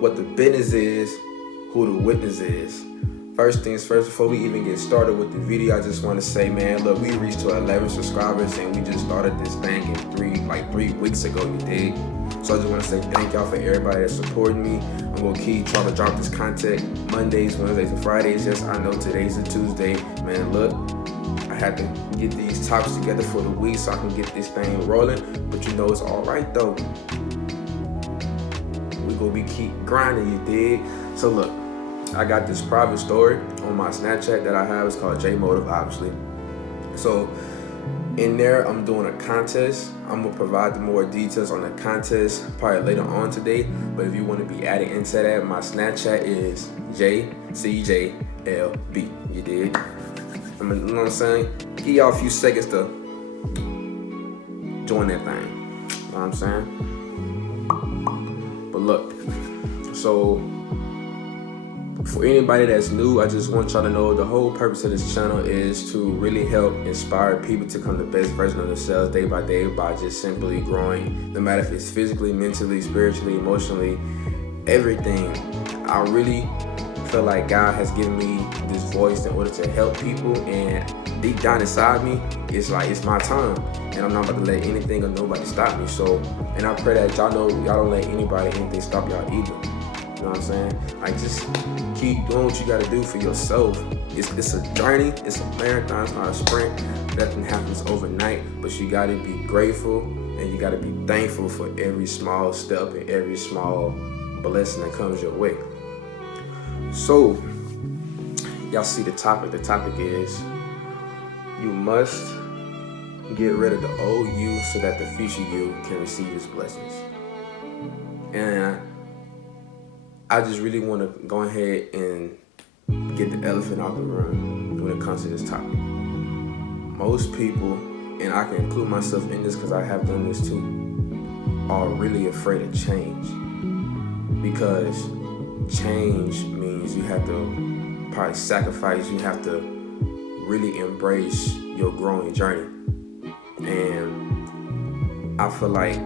what the business is, who the witness is. First things first, before we even get started with the video, I just want to say, man, look, we reached to 11 subscribers and we just started this thing in 3 weeks ago, you dig? So I just want to say thank y'all for everybody that's supporting me. I'm going to keep trying to drop this content Mondays, Wednesdays, and Fridays. Yes, I know today's a Tuesday. Man, look, I had to get these topics together for the week so I can get this thing rolling. But you know it's all right, though. We going to keep grinding, you dig? So look, I got this private story on my Snapchat that I have. It's called JMOT.IVATION. So in there, I'm doing a contest. I'm gonna provide more details on the contest probably later on today. But if you want to be added into that, my Snapchat is JCJLB. You dig? You know what I'm saying? Give y'all a few seconds to join that thing. You know what I'm saying? But look, so for anybody that's new, I just want y'all to know the whole purpose of this channel is to really help inspire people to become the best version of themselves day by day by just simply growing, no matter if it's physically, mentally, spiritually, emotionally, everything. I really feel like God has given me this voice in order to help people, and deep down inside me, it's like it's my time, and I'm not about to let anything or nobody stop me. So, and I pray that y'all know y'all don't let anybody, anything stop y'all either. You know what I'm saying? Like, just keep doing what you gotta do for yourself. It's a journey, it's a marathon, it's not a sprint. Nothing happens overnight, but you gotta be grateful and you gotta be thankful for every small step and every small blessing that comes your way. So, y'all see the topic. The topic is, you must get rid of the old you so that the future you can receive his blessings. And I just really want to go ahead and get the elephant out the room when it comes to this topic. Most people, and I can include myself in this because I have done this too, are really afraid of change. Because change means you have to probably sacrifice, you have to really embrace your growing journey. And I feel like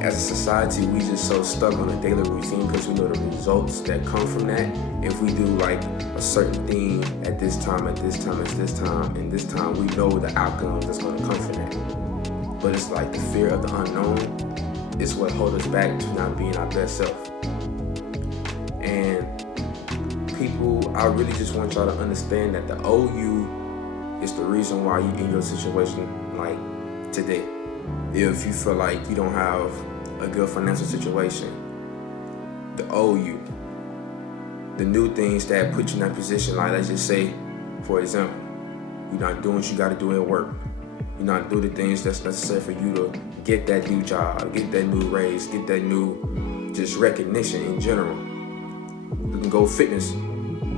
as a society, we just so stuck on a daily routine because we know the results that come from that. If we do like a certain thing at this time, and this time, we know the outcomes that's going to come from that. But it's like the fear of the unknown is what holds us back to not being our best self. And people, I really just want y'all to understand that the old you is the reason why you're in your situation like today. If you feel like you don't have a good financial situation, the old you, the new things that put you in that position, like let's just say, for example, you're not doing what you got to do at work. You're not doing the things that's necessary for you to get that new job, get that new raise, get that new just recognition in general. You can go fitness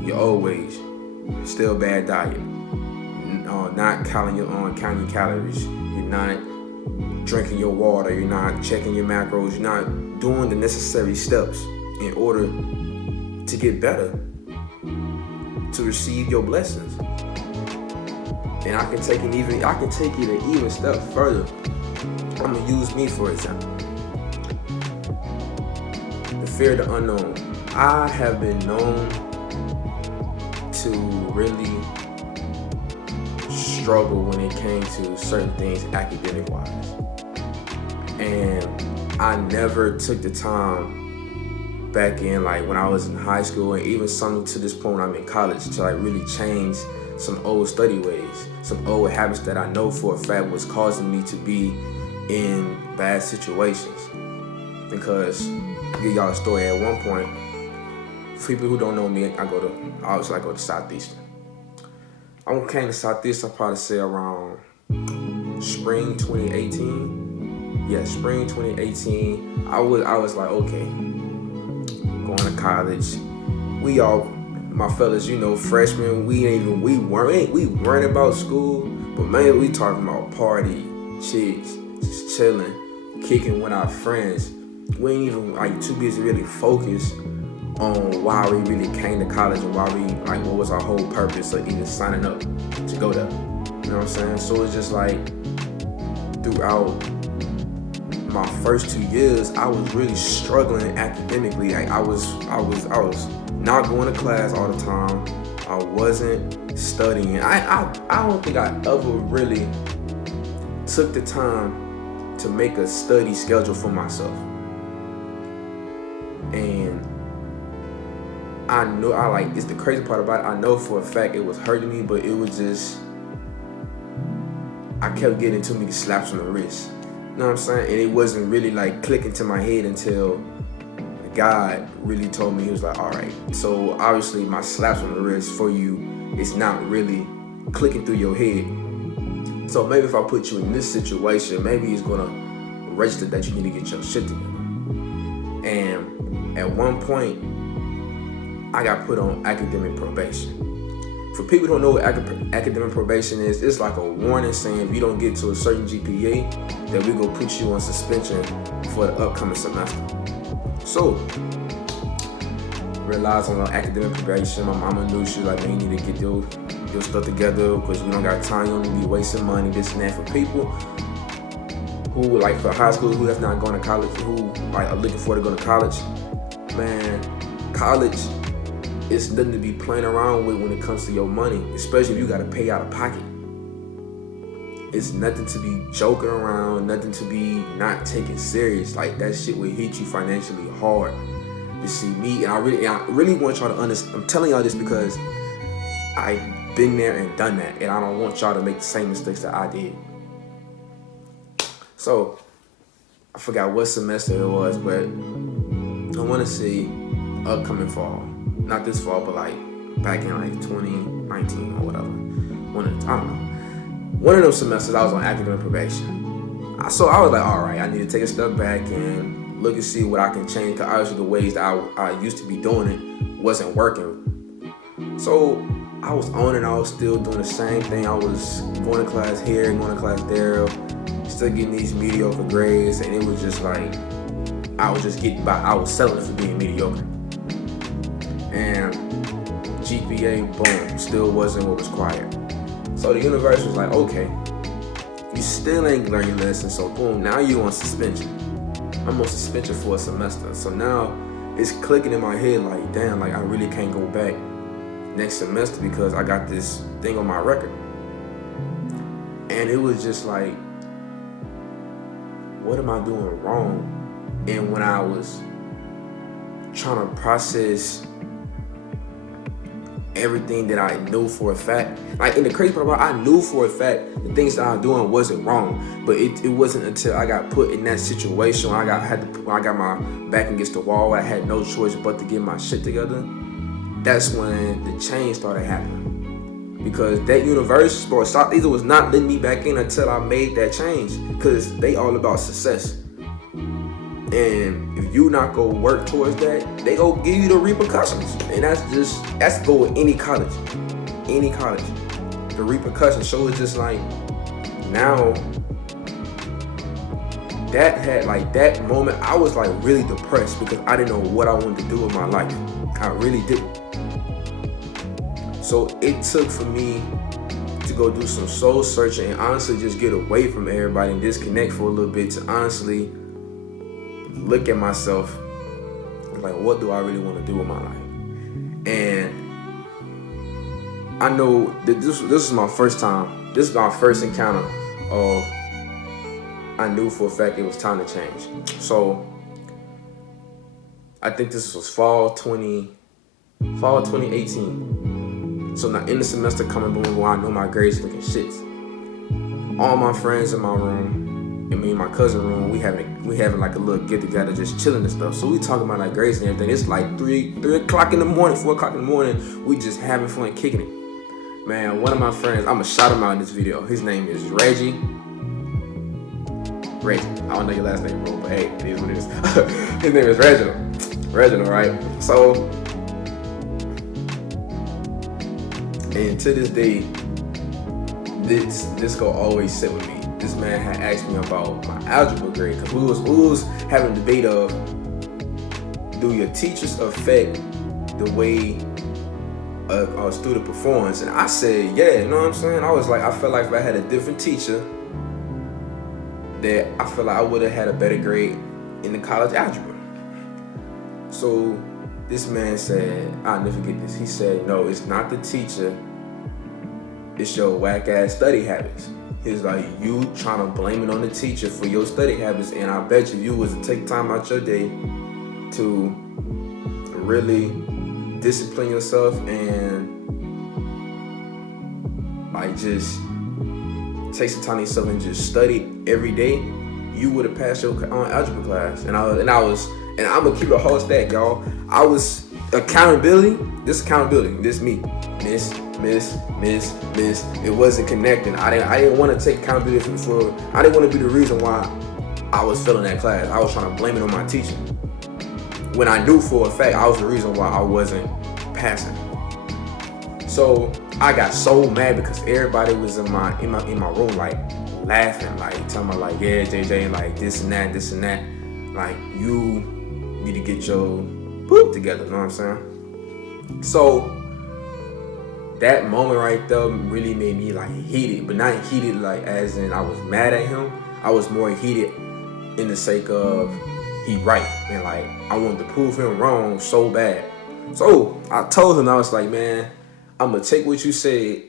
your old ways, still bad diet, not counting your calories, you're not drinking your water, you're not checking your macros, you're not doing the necessary steps in order to get better, to receive your blessings. And I can take it even a step further. I'm gonna use me for example. The fear of the unknown. I have been known to really struggle when it came to certain things academic wise. And I never took the time back in, like when I was in high school, and even some to this point when I'm in college, to like really change some old study ways, some old habits that I know for a fact was causing me to be in bad situations. Because I'll give y'all a story. At one point, for people who don't know me, I go to Southeastern. I came to Southeastern, I'll probably say around spring 2018. Yeah, spring 2018. I was like, okay, going to college. We all, my fellas, you know, freshmen, we weren't about school, but man, we talking about party, chicks, just chilling, kicking with our friends. We ain't even like too busy really focused on why we really came to college and why we like what was our whole purpose of even signing up to go there. You know what I'm saying? So it's just like throughout my first 2 years, I was really struggling academically. Like I was not going to class all the time. I wasn't studying. I don't think I ever really took the time to make a study schedule for myself. And I know it's the crazy part about it. I know for a fact it was hurting me, but it was just, I kept getting too many slaps on the wrist. You know what I'm saying? And it wasn't really like clicking to my head until God really told me. He was like, all right, so obviously my slaps on the wrist for you, it's not really clicking through your head. So maybe if I put you in this situation, maybe it's gonna register that you need to get your shit together. And at one point, I got put on academic probation. For people who don't know what academic probation is, it's like a warning saying if you don't get to a certain GPA, that we gonna put you on suspension for the upcoming semester. So, realized on academic probation, my mama knew, she was like, man, you need to get your stuff together because we don't got time, you don't need to be wasting money, this and that. For people who, like for high school, who have not gone to college, who like are looking forward to go to college, man, college is nothing to be playing around with when it comes to your money, especially if you gotta pay out of pocket. It's nothing to be joking around, nothing to be not taking serious. Like that shit will hit you financially hard. You see me, and I really want y'all to understand. I'm telling y'all this because I've been there and done that, and I don't want y'all to make the same mistakes that I did. So I forgot what semester it was, but I want to see upcoming fall. Not this fall, but like back in like 2019 or whatever. One of those semesters I was on academic probation. So I was like, all right, I need to take a step back and look and see what I can change. Because obviously the ways that I used to be doing it wasn't working. So I was on and I was still doing the same thing. I was going to class here, going to class there, still getting these mediocre grades. And it was just like, I was just getting by. I was settling for being mediocre. And GPA, boom, still wasn't what was required. So the universe was like, okay, you still ain't learning your lesson, so boom, now you on suspension. I'm on suspension for a semester. So now it's clicking in my head like, damn, like I really can't go back next semester because I got this thing on my record. And it was just like, what am I doing wrong? And when I was trying to process everything that I knew for a fact, like, in the crazy part about, I knew for a fact the things that I was doing wasn't wrong, but it wasn't until I got put in that situation when I got my back against the wall, I had no choice but to get my shit together. That's when the change started happening, because that universe, bro, Southeastern was not letting me back in until I made that change, because they all about success. And if you not go work towards that, they go give you the repercussions. And that's go with any college. The repercussions. So it's just like, now that moment, I was like really depressed because I didn't know what I wanted to do with my life. I really didn't. So it took for me to go do some soul searching and honestly just get away from everybody and disconnect for a little bit to honestly look at myself like, what do I really want to do with my life? And I know that this is my first time. This is my first encounter of, I knew for a fact it was time to change. So I think this was fall 2018. So now in the semester coming, boom, I know my grades looking shits. All my friends in my room, and me and my cousin room, we having like a little get together, just chilling and stuff. So we talking about like grades and everything. It's like 3 o'clock in the morning, 4 o'clock in the morning. We just having fun, kicking it. Man, one of my friends, I'm gonna shout him out in this video. His name is Reggie. I don't know your last name, bro, but hey, it is what it is. His name is Reginald, right? So, and to this day, this go always sit with me. This man had asked me about my algebra grade, because we was having a debate of, do your teachers affect the way a student performs? And I said, yeah, you know what I'm saying? I was like, I felt like if I had a different teacher, that I feel like I would have had a better grade in the college algebra. So this man said, I'll never forget this. He said, no, it's not the teacher. It's your whack ass study habits. He's like, you trying to blame it on the teacher for your study habits. And I bet you was to take time out your day to really discipline yourself and like just take some time to yourself and just study every day, you would have passed your algebra class. And I'm gonna keep it a whole stack, y'all. I was accountability. This me. Miss. It wasn't connecting. I didn't want to take accountability for. I didn't want to be the reason why I was failing that class. I was trying to blame it on my teacher, when I knew for a fact I was the reason why I wasn't passing. So I got so mad because everybody was in my room like laughing, like telling me like, yeah, JJ, like this and that, like you need to get your poop together. You know what I'm saying? So that moment right there really made me like heated, but not heated like as in I was mad at him. I was more heated in the sake of he right, and like I wanted to prove him wrong so bad. So I told him, I was like, man, I'm gonna take what you said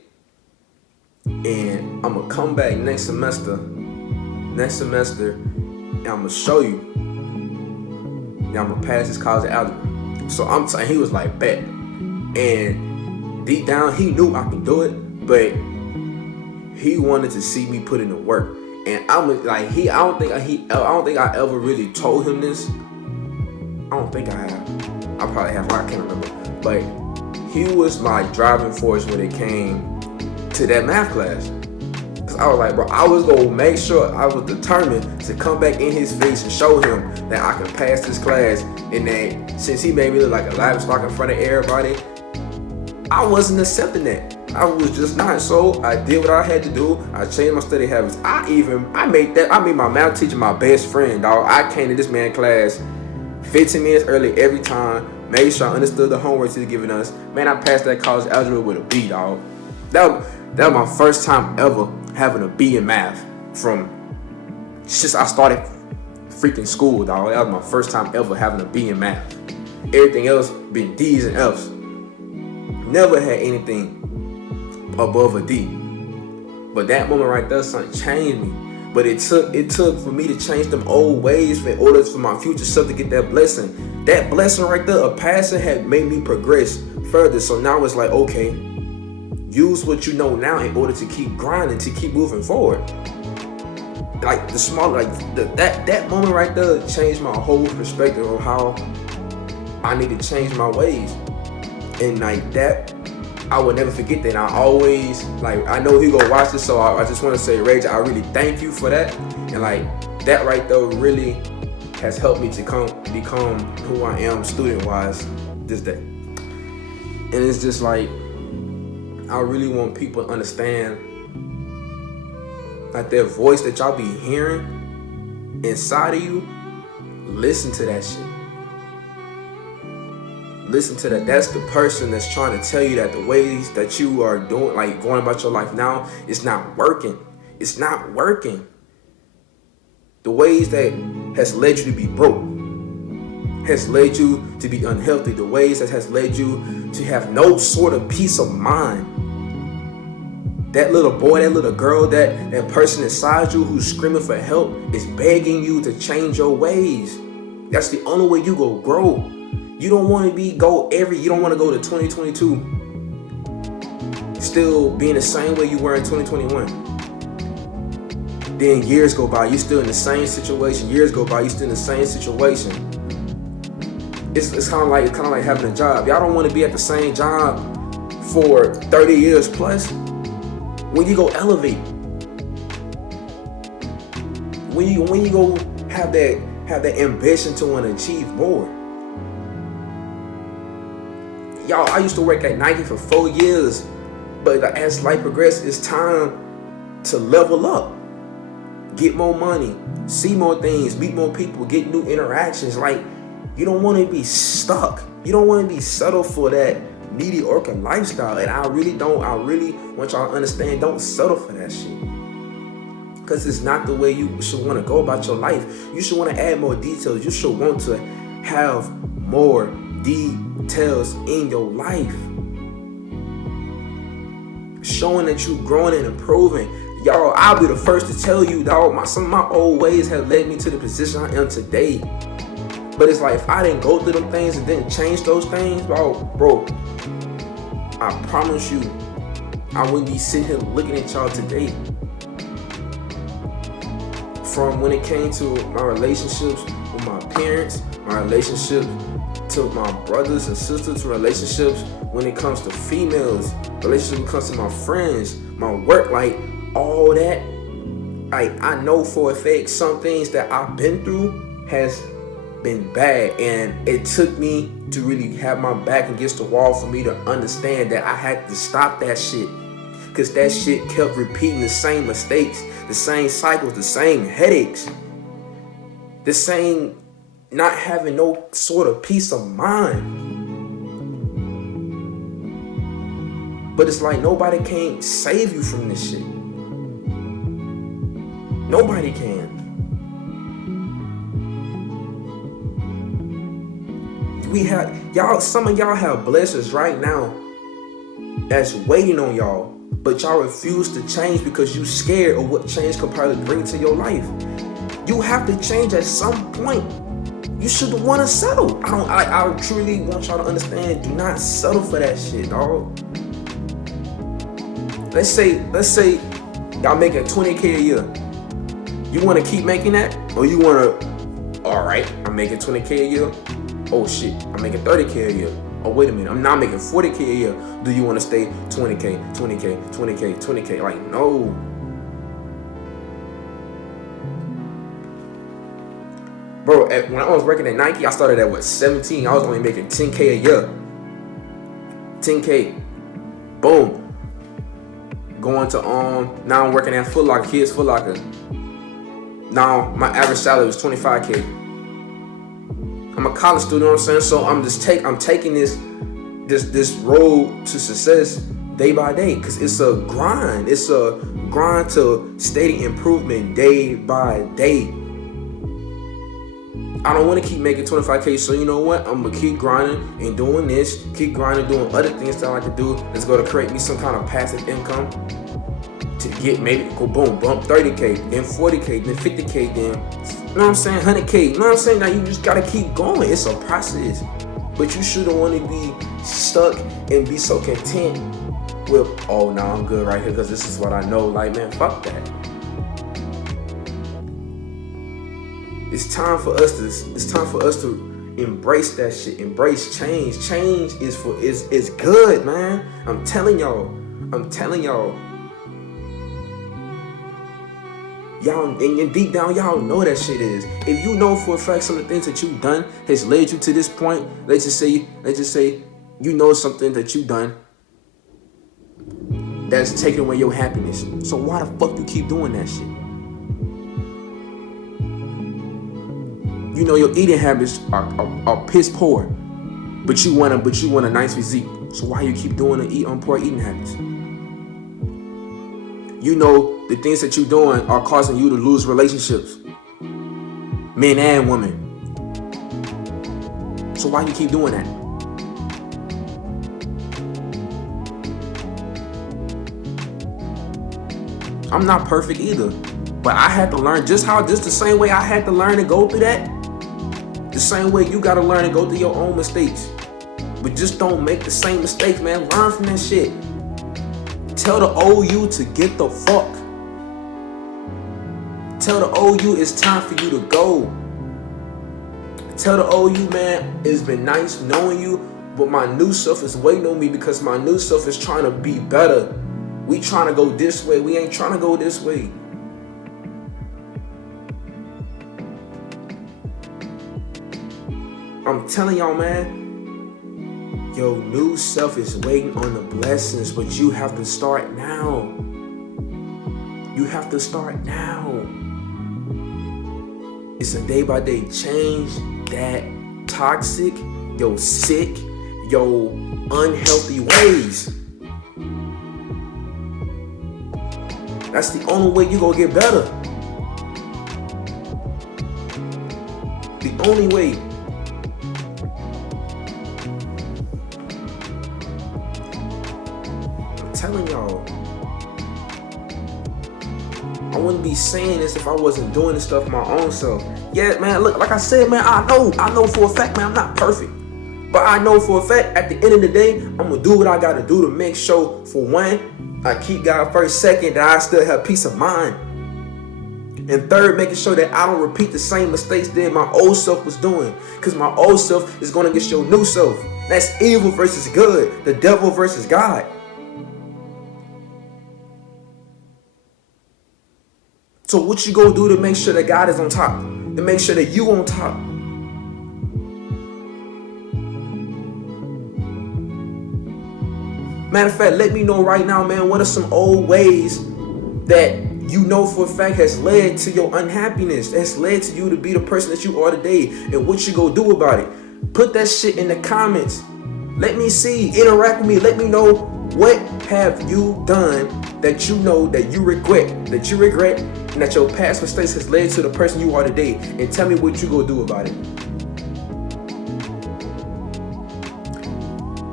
and I'm gonna come back next semester and I'm gonna show you and I'm gonna pass this college algebra. So he was like, bet. And deep down he knew I could do it, but he wanted to see me put in the work. And I'm like, I don't think I ever really told him this. I don't think I have. I probably have, I can't remember. But he was my driving force when it came to that math class. Cause I was like, bro, I was gonna make sure, I was determined to come back in his face and show him that I could pass this class. And that since he made me look like a livestock in front of everybody, I wasn't accepting that. I was just not. So I did what I had to do. I changed my study habits. I made my math teacher my best friend, dog. I came to this man's class 15 minutes early every time, made sure I understood the homework he was giving us. Man, I passed that college algebra with a B, dog. That was my first time ever having a B in math I started freaking school, dog. That was my first time ever having a B in math. Everything else been D's and F's. Never had anything above a D. But that moment right there, something changed me. But it took for me to change them old ways in order for my future self to get that blessing. That blessing right there, a passing, had made me progress further. So now it's like, okay, use what you know now in order to keep grinding, to keep moving forward. Like that moment right there changed my whole perspective of how I need to change my ways. And like that, I will never forget that. I always, like, I know he gonna watch this, so I just want to say, Rage, I really thank you for that. And like that right there really has helped me to become who I am student-wise this day. And it's just like, I really want people to understand, like, that voice that y'all be hearing inside of you, listen to that shit. Listen to that. That's the person that's trying to tell you that the ways that you are doing, like going about your life now, it's not working. It's not working. The ways that has led you to be broke, has led you to be unhealthy, the ways that has led you to have no sort of peace of mind. That little boy, that little girl, that person inside you who's screaming for help is begging you to change your ways. That's the only way you go grow. You don't want to you don't want to go to 2022 still being the same way you were in 2021. Then years go by, you're still in the same situation. Years go by, you're still in the same situation. It's kind of like having a job. Y'all don't want to be at the same job for 30 years plus. When you go elevate, when you go have that ambition to want to achieve more. Y'all, I used to work at Nike for 4 years, but as life progresses, it's time to level up, get more money, see more things, meet more people, get new interactions. Like, you don't want to be stuck. You don't want to be settled for that mediocre lifestyle. And I really want y'all to understand, don't settle for that shit. Because it's not the way you should want to go about your life. You should want to add more details. You should want to have more details in your life. Showing that you're growing and improving. Y'all, I'll be the first to tell you, dog, some of my old ways have led me to the position I am today. But it's like, if I didn't go through them things and didn't change those things, bro, I promise you, I wouldn't be sitting here looking at y'all today. From when it came to my relationships with my parents, my relationships to my brothers and sisters, relationships when it comes to females, relationships when it comes to my friends, my work, like all that. I know for a fact some things that I've been through has been bad, and it took me to really have my back against the wall for me to understand that I had to stop that shit, because that shit kept repeating the same mistakes, the same cycles, the same headaches, the same not having no sort of peace of mind. But it's like nobody can save you from this shit. Nobody can. We have y'all, some of y'all have blessings right now that's waiting on y'all, but y'all refuse to change because you scared of what change could probably bring to your life. You have to change at some point. You shouldn't want to settle. I truly want y'all to understand, do not settle for that shit, dog. Let's say y'all making $20K a year. You want to keep making that? Or you want to, all right, I'm making $20K a year. Oh shit, I'm making $30K a year. Oh wait a minute, I'm now making $40K a year. Do you want to stay 20K, 20K, 20K, 20K? Like, no. Bro, when I was working at Nike, I started at 17. I was only making $10K a year. 10K. Boom. Going to now I'm working at Foot Locker, Kids Foot Locker. Now my average salary was $25K. I'm a college student, you know what I'm saying? So I'm taking this road to success day by day, because it's a grind. It's a grind to steady improvement day by day. I don't want to keep making $25K, so you know what? I'm going to keep grinding and doing this, keep grinding, doing other things that I like to do that's going to create me some kind of passive income to get maybe go boom, bump 30K, then 40K, then 50K, then, you know what I'm saying, 100K. You know what I'm saying? Now you just got to keep going. It's a process. But you shouldn't want to be stuck and be so content with, oh, now I'm good right here because this is what I know. Like, man, fuck that. It's time for us to embrace that shit. Embrace change. Change is good, man. I'm telling y'all. Y'all, and deep down, y'all know that shit is. If you know for a fact some of the things that you've done has led you to this point, let's just say you know something that you've done that's taking away your happiness. So why the fuck you keep doing that shit? You know your eating habits are piss poor, but you want a nice physique. So why you keep doing poor eating habits? You know the things that you're doing are causing you to lose relationships, men and women. So why you keep doing that? I'm not perfect either, but I had to learn just the same way I had to learn to go through that. The same way you gotta learn to go through your own mistakes. But just don't make the same mistakes, man. Learn from that shit. Tell the old you to get the fuck. Tell the old you it's time for you to go. Tell the old you, man, it's been nice knowing you, but my new self is waiting on me because my new self is trying to be better. We trying to go this way. We ain't trying to go this way. I'm telling y'all, man, your new self is waiting on the blessings, but you have to start now. You have to start now. It's a day by day change. That toxic, your sick, your unhealthy ways. That's the only way you gonna get better. The only way. I'm telling y'all. I wouldn't be saying this if I wasn't doing this stuff my own self. Yeah, man, look, like I said, man, I know for a fact, man, I'm not perfect. But I know for a fact, at the end of the day, I'm going to do what I got to do to make sure, for one, I keep God first. Second, that I still have peace of mind. And third, making sure that I don't repeat the same mistakes that my old self was doing. Because my old self is going against your new self. That's evil versus good. The devil versus God. So what you gonna do to make sure that God is on top? To make sure that you on top? Matter of fact, let me know right now, man, what are some old ways that you know for a fact has led to your unhappiness, that's led to you to be the person that you are today, and what you gonna do about it? Put that shit in the comments. Let me see, interact with me, let me know what have you done that you know that you regret, and that your past mistakes has led to the person you are today, and tell me what you gonna do about it.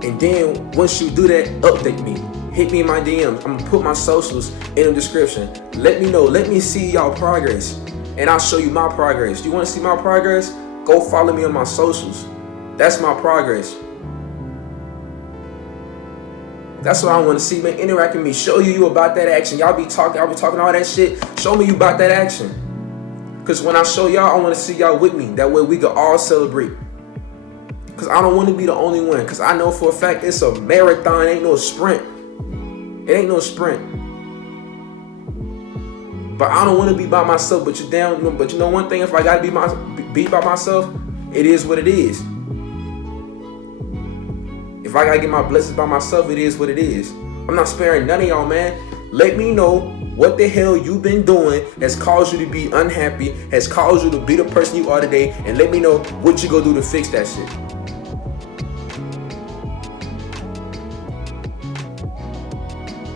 And then once you do that, update me. Hit me in my DMs. I'm gonna put my socials in the description. Let me know. Let me see y'all progress, and I'll show you my progress. You want to see my progress? Go follow me on my socials. That's my progress. That's what I want to see, man. Interact with me. Show you about that action. Y'all be talking all that shit. Show me you about that action. Because when I show y'all, I want to see y'all with me. That way we can all celebrate. Because I don't want to be the only one. Because I know for a fact it's a marathon. It ain't no sprint. It ain't no sprint. But I don't want to be by myself. But you know one thing, if I got to be by myself, it is what it is. If I gotta get my blessings by myself, it is what it is. I'm not sparing none of y'all, man. Let me know what the hell you've been doing has caused you to be unhappy, has caused you to be the person you are today, and let me know what you gonna do to fix that shit.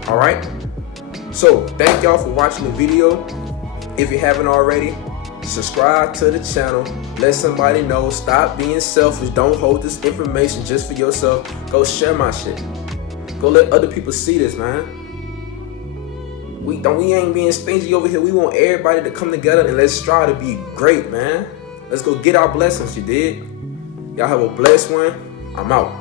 All right? So, thank y'all for watching the video. If you haven't already, subscribe to the channel. Let somebody know. Stop being selfish. Don't hold this information just for yourself. Go share my shit. Go let other people see this, man. We ain't being stingy over here. We want everybody to come together and let's strive to be great, man. Let's go get our blessings, you dig? Y'all have a blessed one. I'm out.